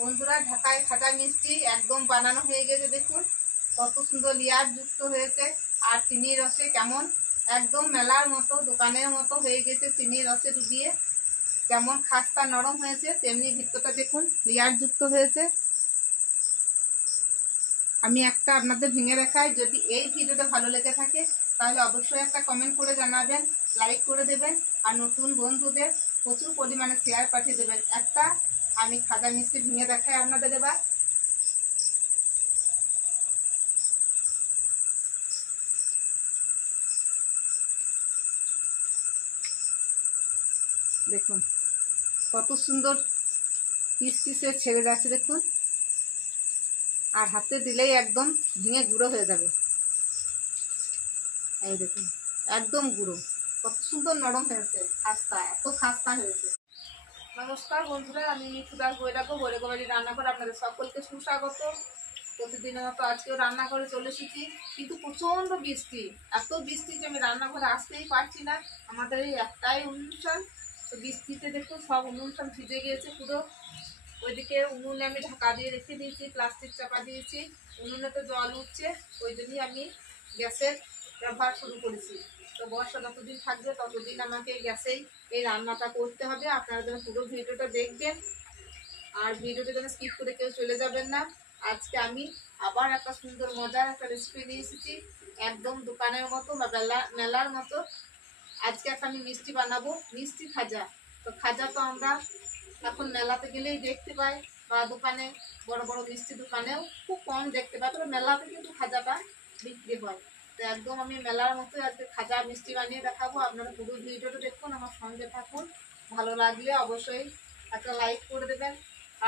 বন্ধুরা, ঢাকায় খাজা মিষ্টি একদম বানানো হয়ে গেছে। দেখুন কত সুন্দর লেয়ার যুক্ত হয়েছে। আর চিনির রসে কেমন একদম মেলার মতো, দোকানের মতো হয়ে গেছে। চিনির রসে ডুবিয়ে যেমন খাস্তা নরম হয়েছে, তেমনি ভিতরটা দেখুন লেয়ার যুক্ত হয়েছে। আমি একটা আপনাদের ভেঙে দেখাই। যদি এই ভিডিওটা ভালো লেগে থাকে তাহলে অবশ্যই একটা কমেন্ট করে জানাবেন, লাইক করে দেবেন, আর নতুন বন্ধুদের প্রচুর পরিমাণে শেয়ার পাঠিয়ে দেবেন। একটা আমি খাজা মিষ্টি ভেঙে দেখাই আপনাদের। এবার দেখুন কত সুন্দর পিস পিসে ছেড়ে যাচ্ছে। দেখুন, আর হাতে দিলেই একদম ভেঙে গুঁড়ো হয়ে যাবে। এই দেখুন একদম গুঁড়ো, কত সুন্দর নরম হয়েছে। খাস্তা, এত খাস্তা হয়েছে। নমস্কার বন্ধুরা, আমি সুদাস বৈরাগ্য বৈরাগ্যবাড়ি রান্না করে আপনাদের সকলকে সুস্বাগত। প্রতিদিনের মতো আজকেও রান্না করে চলে এসেছি, কিন্তু প্রচণ্ড বৃষ্টি, এত বৃষ্টি যে আমি রান্নাঘরে আসতেই পারছি না। আমাদের এই একটাই অনুষ্ঠান, তো বৃষ্টিতে দেখুন সব অনুষ্ঠান ভিজে গিয়েছে পুরো। ওইদিকে উনুনে আমি ঢাকা দিয়ে রেখে দিয়েছি, প্লাস্টিক চাপা দিয়েছি। উনুনে তো জল উঠছে, ওই জন্যই আমি গ্যাসের ব্যবহার শুরু করেছি। তো বর্ষা যতদিন থাকবে ততদিন আমাকে গ্যাসেই এই রান্নাটা করতে হবে। আপনারা যেন পুরো ভিডিওটা দেখবেন, আর ভিডিওটা যেন স্কিপ করে কেউ চলে যাবেন না। আজকে আমি আবার একটা সুন্দর মজার একটা রেসিপি নিয়ে এসেছি, একদম দোকানের মতো বা মেলার মতো। আজকে একটা আমি মিষ্টি বানাবো, মিষ্টি খাজা। তো খাজা তো আমরা এখন মেলাতে গেলেই দেখতে পাই, বা দোকানে বড় বড় মিষ্টি দোকানেও খুব কম দেখতে পাই, তবে মেলাতে কিন্তু খাজাটা বিক্রি হয়। তো একদম আমি মেলার মতো আজকে খাজা মিষ্টি বানিয়ে দেখাবো। আপনারা পুরো ভিডিওটা দেখুন, আমার সঙ্গে থাকুন। ভালো লাগলে অবশ্যই একটা লাইক করে দেবেন,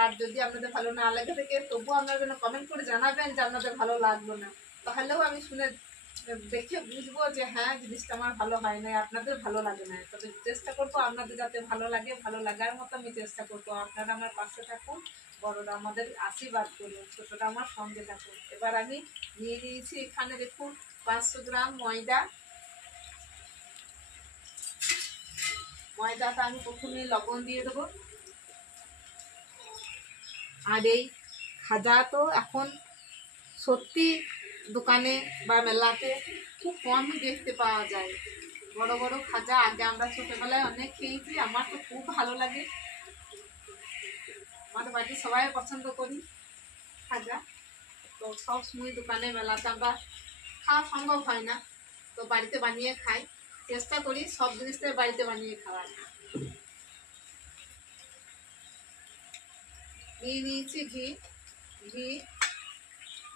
আর যদি আপনাদের ভালো না লাগে থাকে তবুও আপনারা যেন কমেন্ট করে জানাবেন যে আপনাদের ভালো লাগলো না। তাহলেও আমি শুনে দেখে বুঝবো যে হ্যাঁ, জিনিসটা আমার ভালো হয় না, আপনাদের ভালো লাগে না। তবে চেষ্টা করবো আপনাদের যাতে ভালো লাগে, ভালো লাগার মতো আমি চেষ্টা করবো। আপনারা আমার পাশে থাকুন, বড়রা আমাদের আশীর্বাদ করুন, ছোটরা আমার সঙ্গে থাকুন। এবার আমি নিয়ে নিয়েছি এখানে দেখুন 500 গ্রাম ময়দা। ময়দাটা আমি প্রথমে লবণ দিয়ে দেবো। আর এই খাজা তো এখন সত্যি দোকানে বা মেলাতে খুব কমই দেখতে পাওয়া যায়। বড় বড় খাজা আগে আমরা ছোটবেলায় অনেক খেয়েছি, আমার তো খুব ভালো লাগে। আমাদের বাড়ির সবাই পছন্দ করি খাজা। তো সব সময় দোকানে মেলাতে আমরা খাওয়া সম্ভব হয় না, তো বাড়িতে বানিয়ে খাই। চেষ্টা করি সব জিনিসটাই বাড়িতে বানিয়ে খাওয়ার। নিয়ে নিয়েছি ঘি। ঘি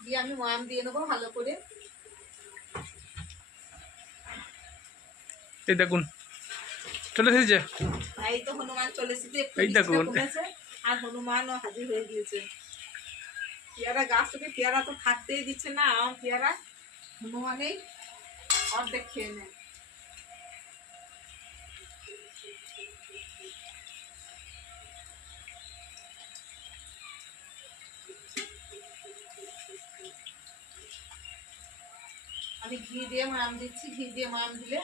দিয়ে আমি ময়াম দিয়ে নেবো ভালো করে। এই দেখুন চলে এসেছে, এই তো হনুমান চলে এসেছে, এই দেখুন কমেছে, আর হনুমানও হাজির হয়ে গিয়েছে। পেয়ারা গাছ থেকে পেয়ারা তো খাতেই দিচ্ছে না, আম পেয়ারা হনুমানেই অর্ধেক খেয়ে নেয়। আমি ঘি দিয়ে ময়াম দিচ্ছি। ঘি দিয়ে ময়াম দিলে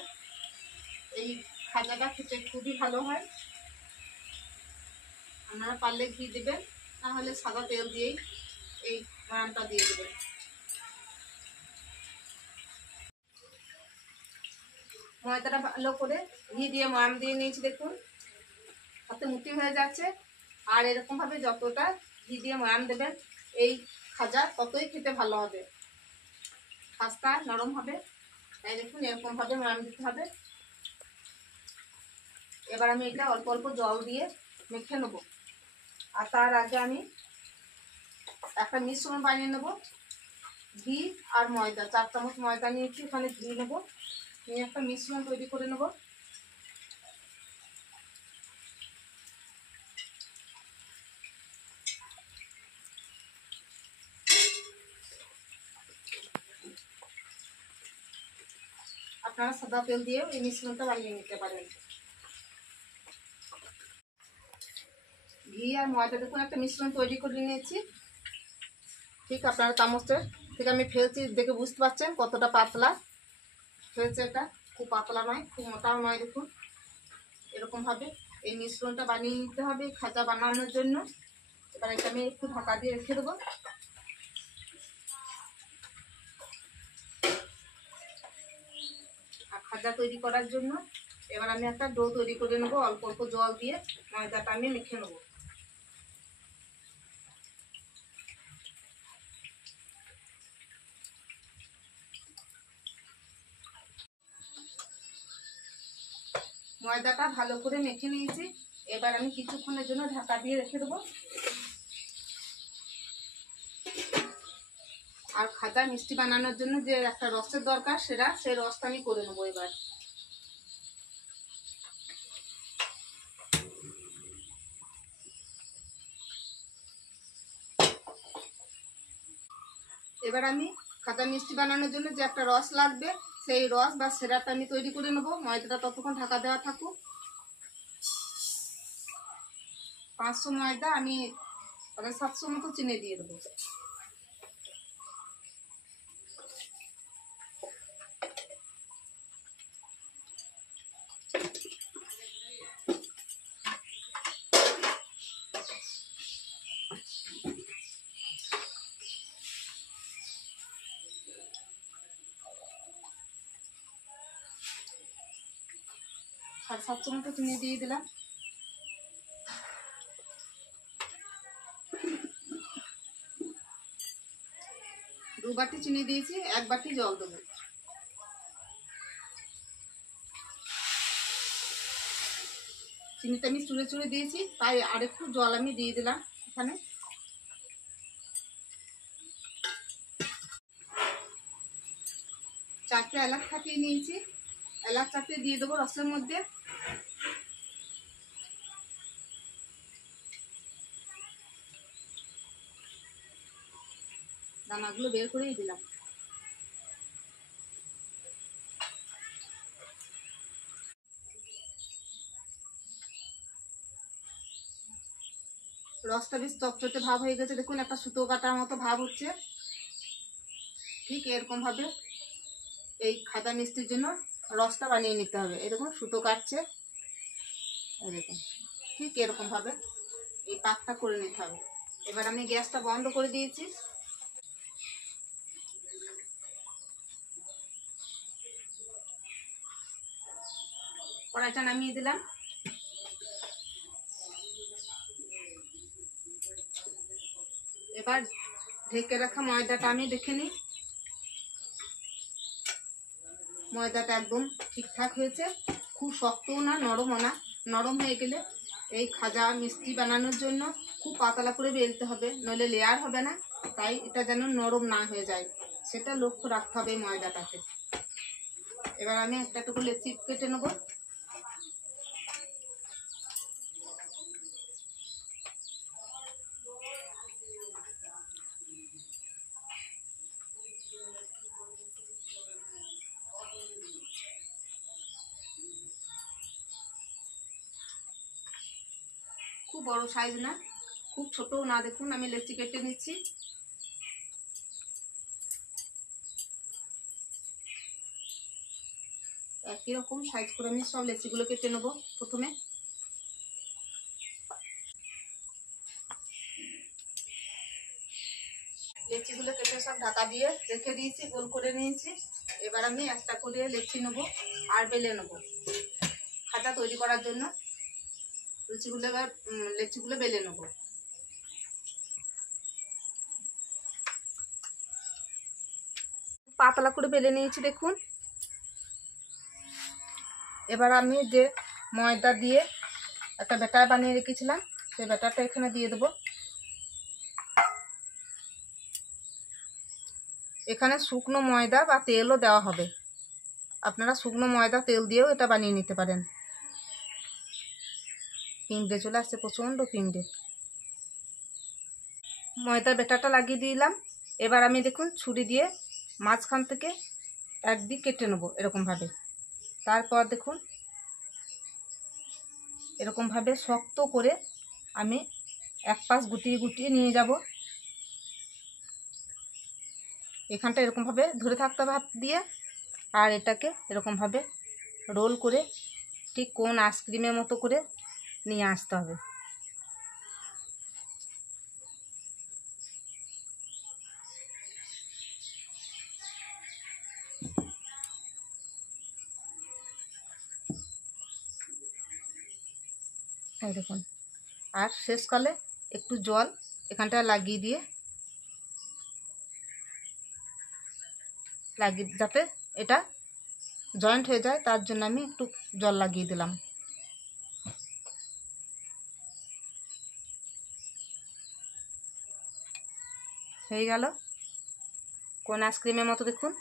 এই খাজাটা খেতে খুবই ভালো হয়। আপনারা পারলে ঘি দেবেন, নাহলে সাদা তেল দিয়েই এই ময়ামটা দিয়ে দেবেন। ময়দাটা ভালো করে ঘি দিয়ে ময়াম দিয়ে নিয়েছি, দেখুন হাতে মুঠি হয়ে যাচ্ছে। আর এরকমভাবে যতটা ঘি দিয়ে ময়াম দেবেন এই খাজা ততই খেতে ভালো হবে, খাস্তা নরম হবে। তাই দেখুন এরকমভাবে ময়াম দিতে হবে। এবার আমি এটা অল্প অল্প জল দিয়ে মেখে নেবো। আর তার আগে আমি একটা মিশ্রণ বানিয়ে নেবো। ঘি আর ময়দা, 4 চামচ ময়দা নিয়েছি, ওখানে ঘি নেবো, নিয়ে একটা মিশ্রণ তৈরি করে নেবো। আপনারা সাদা তেল দিয়েও এই মিশ্রণটা বানিয়ে নিতে পারেন। ঘি আর ময়দা দেখুন একটা মিশ্রণ তৈরি করে নিয়েছি। ঠিক আপনারা চামচটা থেকে আমি ফেলছি, দেখে বুঝতে পারছেন কতটা পাতলা হয়েছে। এটা খুব পাতলা নয়, খুব মোটাও নয়। দেখুন এরকমভাবে এই মিশ্রণটা বানিয়ে নিতে হবে খাজা বানানোর জন্য। এবার এটা আমি একটু ঢাকা দিয়ে রেখে দেবো। আর খাজা তৈরি করার জন্য এবার আমি একটা ডো তৈরি করে নেবো, অল্প অল্প জল দিয়ে ময়দাটা আমি মেখে নেবো। ময়দাটা ভালো করে মেখে নিয়েছি, এবার আমি কিছুক্ষণের জন্য ঢাকা দিয়ে রেখে দেবো। আর খাজা মিষ্টি বানানোর জন্য যে একটা রসের দরকার সেই রসটা আমি করে নেবো। এবার আমি খাজা মিষ্টি বানানোর জন্য যে একটা রস লাগবে সেই রস বা সেরাটা আমি তৈরি করে নেবো। ময়দাটা ততক্ষণ ঢাকা দেওয়া থাকুক। 500 ময়দা আমি 700 মতো চিনি দিয়ে দেবো। আর 700 মতো চিনি দিয়ে দিলাম। দু বাটি চিনি দিয়েছি, 1 বাটি জল দেবো। চিনিটা আমি চুড়ে চুড়ে দিয়েছি, তাই আরেকটু জল আমি দিয়ে দিলাম এখানে। চারটে এলাচ ফাটিয়ে নিয়েছি, এলাচ চারটে দিয়ে দেবো রসের মধ্যে। দানাগুলো বের করেই দিলাম। রসটা বেশ চটচটে ভাব হয়ে গেছে, দেখুন একটা সুতো কাটার মতো ভাব হচ্ছে। ঠিক এরকম ভাবে এই খাজা মিষ্টির জন্য রসটা বানিয়ে নিতে হবে। এরকম সুতো কাটছে, এরকম ঠিক এরকম ভাবে এই পাকটা করে নিতে হবে। এবার আমি গ্যাসটা বন্ধ করে দিয়েছি। কড়াইটা নামিয়ে দিলাম। এবার ঢেকে রাখা ময়দাটা আমি দেখে নিই। ময়দাটা একদম ঠিকঠাক হয়েছে, খুব শক্তও না নরমও না। নরম হয়ে গেলে এই খাজা মিষ্টি বানানোর জন্য খুব পাতলা করে বেলতে হবে, নইলে লেয়ার হবে না। তাই এটা যেন নরম না হয়ে যায়, সেটা লক্ষ্য রাখতে হবে ময়দাটাকে। এবার আমি একটা করে লেচি কেটে নেবো। খুব বড় সাইজ না, খুব ছোটও না, দেখুন আমি লেচি কেটে নিচ্ছি। একই রকম সাইজ করে আমি সব লেচিগুলো কেটে নেবো। প্রথমে লেচিগুলো কেটে সব ঢাকা দিয়ে রেখে দিয়েছি, গোল করে নিয়েছি। এবার আমি একটা করে লেচি নেবো আর বেলে নেবো খাজা তৈরি করার জন্য। লেচিগুলো বেলে নেবো। পাতলা করে বেলে নিয়েছি দেখুন। এবার আমি যে ময়দা দিয়ে একটা ব্যাটার বানিয়ে রেখেছিলাম সেই ব্যাটারটা এখানে দিয়ে দেবো। এখানে শুকনো ময়দা বা তেলও দেওয়া হবে, আপনারা শুকনো ময়দা তেল দিয়েও এটা বানিয়ে নিতে পারেন। পিঁপড়ে চলে আসছে, প্রচণ্ড পিঁপড়ে। ময়দার ব্যাটারটা লাগিয়ে দিলাম। এবার আমি দেখুন ছুরি দিয়ে মাঝখান থেকে একদিক কেটে নেবো এরকমভাবে। তারপর দেখুন এরকমভাবে শক্ত করে আমি এক পাশ গুটিয়ে গুটিয়ে নিয়ে যাব। এখানটা এরকমভাবে ধরে থাকতে হবে হাত দিয়ে, আর এটাকে এরকমভাবে রোল করে ঠিক কোন আইসক্রিমের মতো করে নিয়ে আসতে হবে। এই দেখুন। আর শেষকালে একটু জল এখানটায় লাগিয়ে যাতে এটা জয়েন্ট হয়ে যায়, তার জন্য আমি একটু জল লাগিয়ে দিলাম। হয়ে গেল কোন আইসক্রিমের মতো দেখুন।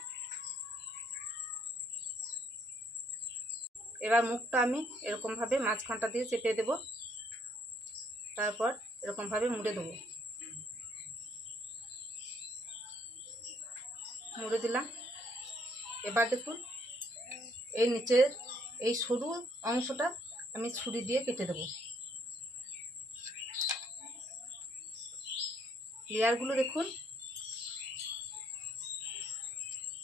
এবার মুখটা আমি এরকমভাবে মাঝখানটা দিয়ে চেপে দেব, তারপর এরকমভাবে মুড়ে দেবো। মুড়ে দিলাম। এবার দেখুন এই নিচের এই সরু অংশটা আমি ছুরি দিয়ে কেটে দেব। লেয়ারগুলো দেখুন।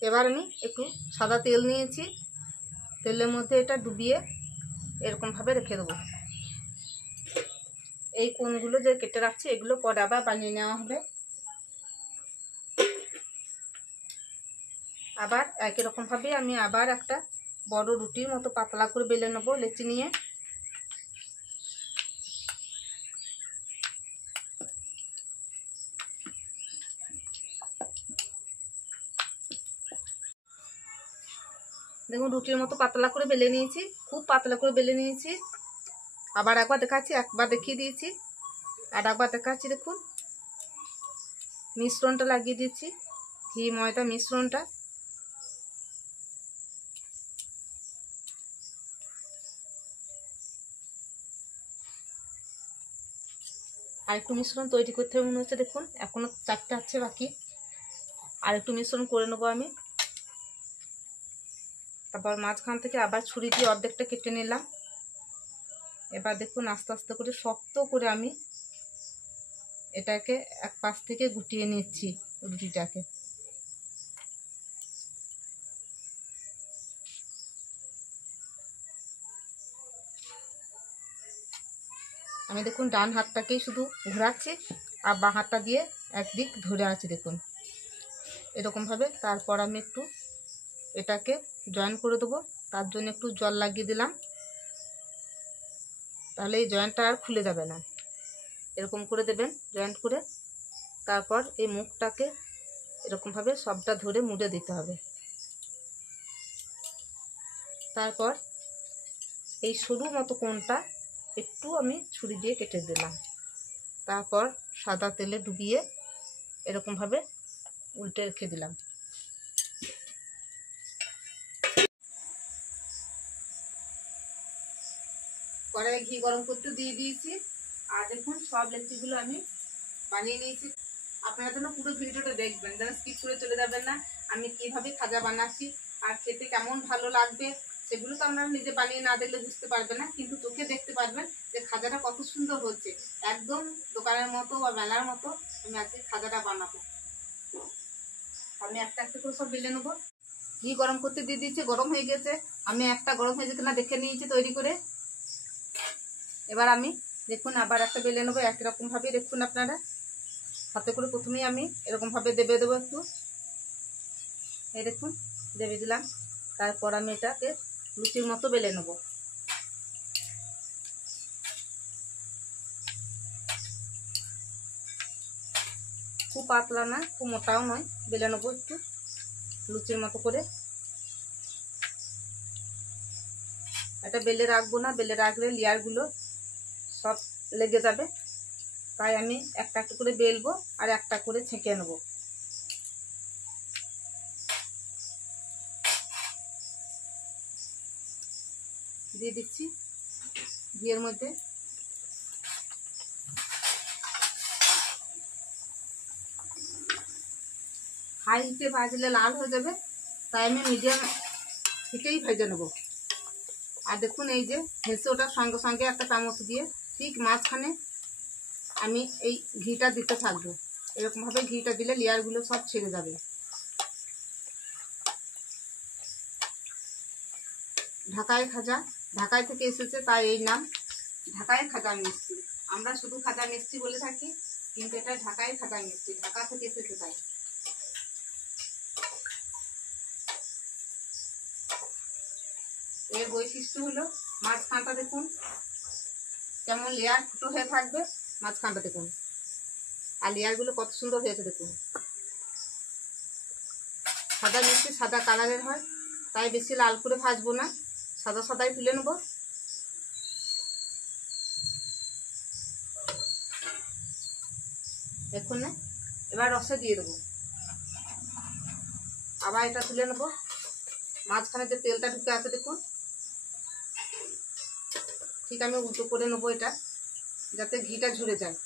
এবার আমি একটু সাদা তেল নিয়েছি, তেলের মধ্যে এটা ডুবিয়ে এরকমভাবে রেখে দেবো। এই কোণগুলো যে কেটে রাখছি এগুলো পরে আবার বানিয়ে নেওয়া হবে। আবার একই রকমভাবে আমি আবার একটা বড় রুটির মতো পাতলা করে বেলে নেবো লেচি নিয়ে। দেখুন রুটির মতো পাতলা করে বেলে নিয়েছি, খুব পাতলা করে বেলে নিয়েছি। আবার একবার দেখাচ্ছি, একবার দেখিয়ে দিয়েছি, আর একবার দেখাচ্ছি। দেখুন মিশ্রণটা লাগিয়ে দিচ্ছি, ঘি ময়দা মিশ্রণটা। আর একটু মিশ্রণ তৈরি করতে হবে মনে হচ্ছে। দেখুন এখনো 4টে আছে বাকি, আর একটু মিশ্রণ করে নেবো আমি। তারপর মাঝখান থেকে আবার ছুরি দিয়ে অর্ধেকটা কেটে নিলাম। এবার দেখুন আস্তে আস্তে করে শক্ত করে আমি এটাকে এক পাশ থেকে গুটিয়ে নিচ্ছি রুটিটাকে। আমি দেখুন ডান হাতটাকেই শুধু ঘোরাচ্ছি আর বাঁ হাতটা দিয়ে একদিক ধরে আছি দেখুন এরকমভাবে। তারপর আমি একটু এটাকে জয়েন করে দেবো, তার জন্য একটু জল লাগিয়ে দিলাম, তাহলে এই জয়েন্টটা আর খুলে যাবে না। এরকম করে দেবেন জয়েন্ট করে। তারপর এই মুখটাকে এরকমভাবে সবটা ধরে মুড়ে দিতে হবে। তারপর এই সরু মতো কোণটা একটু আমি ছুরি দিয়ে কেটে দিলাম। তারপর সাদা তেলে ডুবিয়ে এরকমভাবে উল্টে রেখে দিলাম। কড়াইয়ে ঘি গরম করতে দিয়ে দিয়েছি, আর দেখুন সব লেচিগুলো আমি বানিয়ে নিয়েছি। আপনারা যেন পুরো ভিডিওটা দেখবেন, যেন স্কিপ করে চলে যাবেন না। আমি কিভাবে খাজা বানাচ্ছি আর খেতে কেমন ভালো লাগবে সেগুলো তো আপনারা নিজে বানিয়ে না দেখলে বুঝতে পারবেন না, কিন্তু চোখে দেখতে পারবেন যে খাজাটা কত সুন্দর হচ্ছে। একদম দোকানের মতো বা মেলার মতো আমি আজকে খাজাটা বানাবো। আমি একটা একটা করে সব বেলে নেবো। ঘি গরম করতে দিয়ে দিয়েছি, গরম হয়ে গেছে। আমি একটা গরম হয়েছে কিনা দেখে নিয়েছি তৈরি করে। এবার আমি দেখুন আবার একটা বেলে নেবো একই রকম ভাবে। দেখুন আপনারা হাতে করে প্রথমেই আমি এরকম ভাবে দেবো একটু, এই দেখুন দেবে দিলাম। তারপর আমি এটাকে লুচির মতো বেলে নেবো। খুব পাতলা না, খুব মোটাও নয়, বেলে নেবো একটু লুচির মতো করে। এটা বেলে রাখবো না, বেলে রাখলে লেয়ারগুলো সব লেগে যাবে, তাই আমি একটা একটা করে বেলবো আর একটা করে ছেঁকে নেবো। দিয়ে দিচ্ছি ঘিয়ের মধ্যে। হাই হিটে ভাজলে লাল হয়ে যাবে, তাই আমি মিডিয়াম হিটেই ভেজে নেবো। আর দেখুন এই যে ভেসে ওটার সঙ্গে সঙ্গে একটা চামচ দিয়ে ঠিক মাঝখানে আমি এই ঘিটা দিতে থাকবো। এরকমভাবে ঘিটা দিলে লেয়ারগুলো সব ছেড়ে যাবে। ঢাকাই খাজা, ঢাকাই থেকে এসেছে তাই এই নাম ঢাকাই খাজা মিষ্টি। আমরা শুধু খাজা মিষ্টি বলে থাকি, কিন্তু এটা ঢাকাই খাজা মিষ্টি, ঢাকা থেকে এসেছে তাই। এর বৈশিষ্ট্য হলো মাঝখানটা দেখুন কেমন লেয়ার ফুটো হয়ে থাকবে মাঝখানটা দেখুন। আর লেয়ারগুলো কত সুন্দর হয়েছে দেখুন। সাদা মিষ্টি সাদা কালারের হয়, তাই বেশি লাল করে ভাজবো না, সাদা সাদাই তুলে নেবো। দেখুন না, এবার রসে দিয়ে দেবো। আবার এটা তুলে নেবো। মাঝখানে যে তেলটা ঢুকে আছে দেখুন, ঠিক আমি উল্টো করে নেবো এটা, যাতে ঘিটা ঝরে যায়।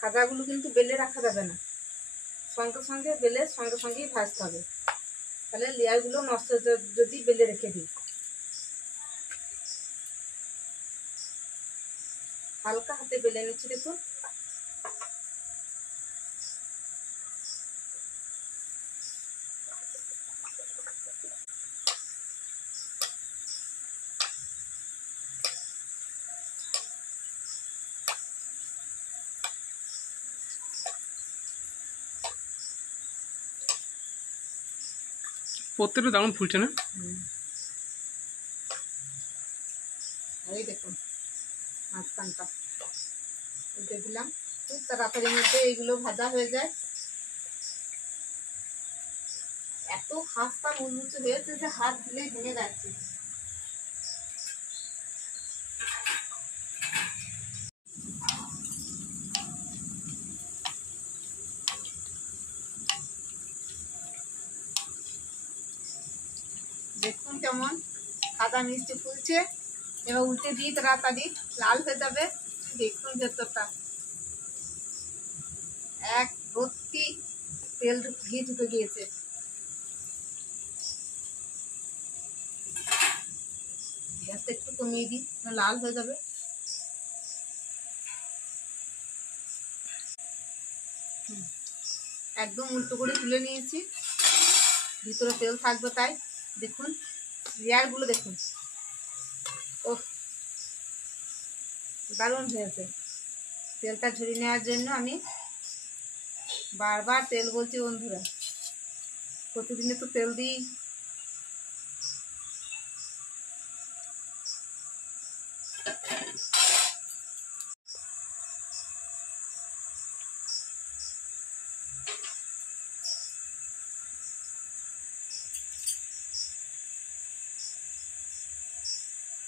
খাজাগুলো কিন্তু বেলে রাখা যাবে না, সঙ্গে সঙ্গে বেলে সঙ্গে সঙ্গেই ভাজতে হবে, তাহলে লেয়ারগুলো নষ্ট যদি বেলে রেখে দিই। হালকা হাতে বেলে নিচ্ছি দেখুন। প্রত্যেকটা দারুণ ফুলছে না? এই দেখুন মাঝখানটা উল্টে দিলাম, খুব তাড়াতাড়ির মধ্যে এইগুলো ভাজা হয়ে যায়। এত খাস্তা মুচমুচে হয়েছে যে হাত দিলেই ভেঙে যাচ্ছে। দেখুন কেমন সাদা মিষ্টি ফুলছে। এবার উল্টে দিই তাড়াতাড়ি, লাল হয়ে যাবে। দেখুন ভেতরটা এক ভর্তি তেল ঘি ঢুকে গিয়েছে। গ্যাসটা একটু কমিয়ে দিই, লাল হয়ে যাবে। একদম উল্টো করে তুলে নিয়েছি, ভিতরে তেল থাকবে তাই। দেখুন লেয়ারগুলো দেখুন, ও দারুণ হয়েছে। তেলটা ঝরিয়ে নেওয়ার জন্য আমি বারবার তেল বলছি বন্ধুরা, প্রতিদিনে তো তেল দিই।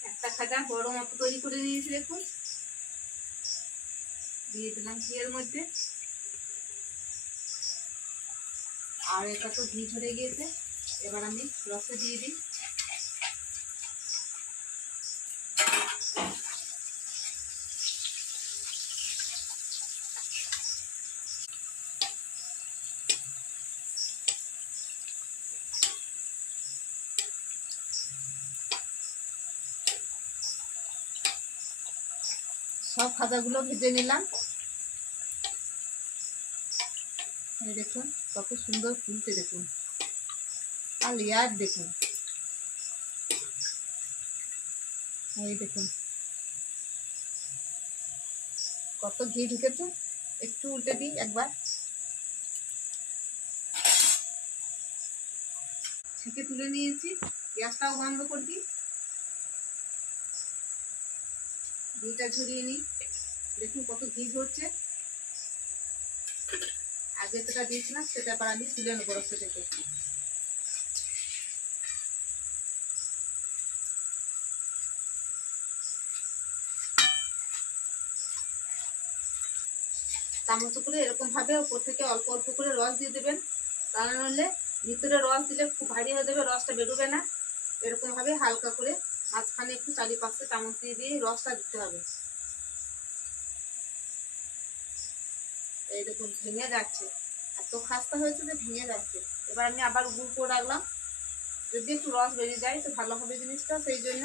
একটা খাজা বড় মতো তৈরি করে নিয়েছি দেখুন, দিয়ে দিলাম ঘিয়ের মধ্যে। আর এটা তো ঘি ঝরে গিয়েছে, এবার আমি রসে দিয়ে দিই। সব খাজাগুলো ভেজে নিলাম। এই দেখুন কত সুন্দর ফুলছে দেখুন, আর লেয়ার দেখুন। এই দেখুন কত ঘি ঢুকেছে। একটু উল্টে দিই একবার, ছেঁকে তুলে নিয়েছি। গ্যাসটাও বন্ধ করে দিই, ঘিটা ঝরিয়ে নিই। দেখুন কত ঘি ঝরছে। আগে যেটা দিয়েছিলাম সেটা আবার আমি তুলে নেবো রসে থেকে। চামচ করে এরকম ভাবে উপর থেকে অল্প অল্প করে রস দিয়ে দেবেন, তা নাহলে ভিতরে রস দিলে খুব ভারী হয়ে যাবে, রসটা বেরোবে না। এরকম ভাবে হালকা করে মাঝখানে একটু চারিপাশে চামচ দিয়ে দিয়ে রসটা দিতে হবে। এই দেখুন ভেঙে যাচ্ছে, এত খাস্তা হয়েছে যে ভেঙে যাচ্ছে। এবার আমি আবার গুঁড়ো করে রাখলাম, যদি একটু রস বেরিয়ে যায় তো ভালো হবে জিনিসটা, সেই জন্য।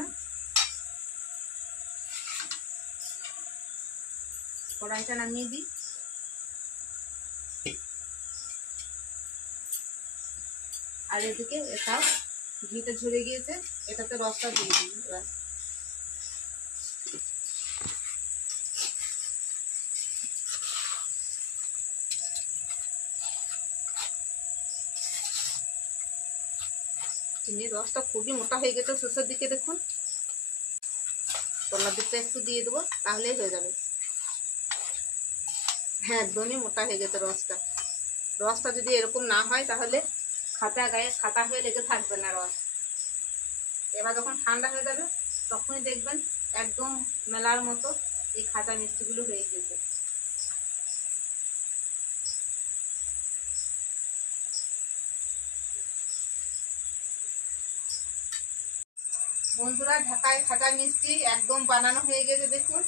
কড়াইটা নামিয়ে দিই। আর এদিকে এটাও ঘিটা ঝরে গিয়েছে, এটাতে রসটা দিয়ে দিই। এবার চিনির রসটা খুবই মোটা হয়ে গেছে শেষের দিকে দেখুন। তলার দিকটা একটু দিয়ে দেবো, তাহলেই হয়ে যাবে। হ্যাঁ, একদমই মোটা হয়ে গেছে রসটা। রসটা যদি এরকম না হয় তাহলে খাতা গায়ে খাতা হয়ে লেগে থাকবে না রস। এবার যখন ঠান্ডা হয়ে যাবে তখনই দেখবেন একদম মেলার মতো এই খাঁচা মিষ্টিগুলো হয়ে গেছে। বন্ধুরা, ঢাকায় খাঁচা মিষ্টি একদম বানানো হয়ে গেছে। দেখুন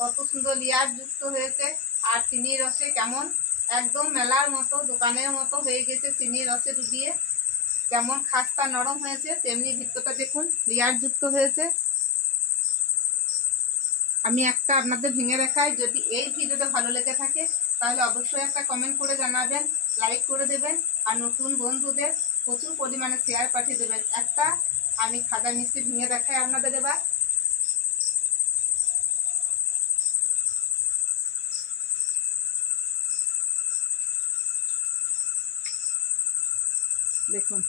কত সুন্দর লেয়ার যুক্ত হয়েছে। আর চিনির রসে কেমন একদম মেলার মতো, দোকানের মতো হয়ে গেছে। চিনির রসে ডুবিয়ে যেমন খাস্তা নরম হয়েছে, তেমনি ভিতরটা দেখুন লেয়ার যুক্ত হয়েছে। আমি একটা আপনাদের ভেঙে দেখাই। যদি এই ভিডিওটা ভালো লেগে থাকে তাহলে অবশ্যই একটা কমেন্ট করে জানাবেন, লাইক করে দেবেন, আর নতুন বন্ধুদের প্রচুর পরিমাণে শেয়ার পাঠিয়ে দেবেন। একটা আমি খাজা মিষ্টি ভেঙে দেখাই আপনাদের। এবার দেখুন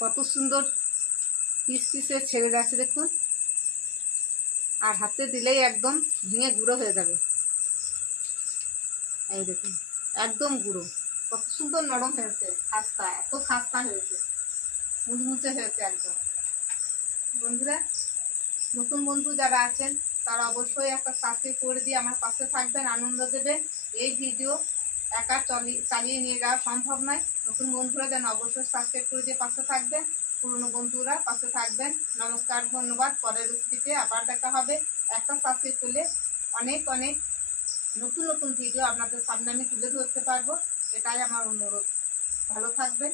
কত সুন্দর পিস পিসে ছেড়ে যাচ্ছে দেখুন। আর হাতে দিলেই একদম ভেঙে গুঁড়ো হয়ে যাবে। এই দেখুন একদম গুঁড়ো। কত সুন্দর নরম হয়েছে খাস্তা, এত খাস্তা হয়েছে, মুচমুচে হয়েছে একদম। বন্ধুরা, নতুন বন্ধু যারা আছেন তারা অবশ্যই একটা সাবস্ক্রাইব করে দিয়ে আমার পাশে থাকবেন, আনন্দ দেবেন। এই ভিডিও একা চালিয়ে নিয়ে যাওয়া সম্ভব নয়। নতুন বন্ধুরা যেন অবশ্যই সাবস্ক্রাইব করে দিয়ে পাশে থাকবেন, পুরনো বন্ধুরা পাশে থাকবেন। নমস্কার, ধন্যবাদ। পরের রেসিপিতে আবার দেখা হবে। একটা সাবস্ক্রাইব করলে অনেক অনেক নতুন নতুন ভিডিও আপনাদের সামনে আমি তুলে ধরতে পারবো। এটাই আমার অনুরোধ। ভালো থাকবেন।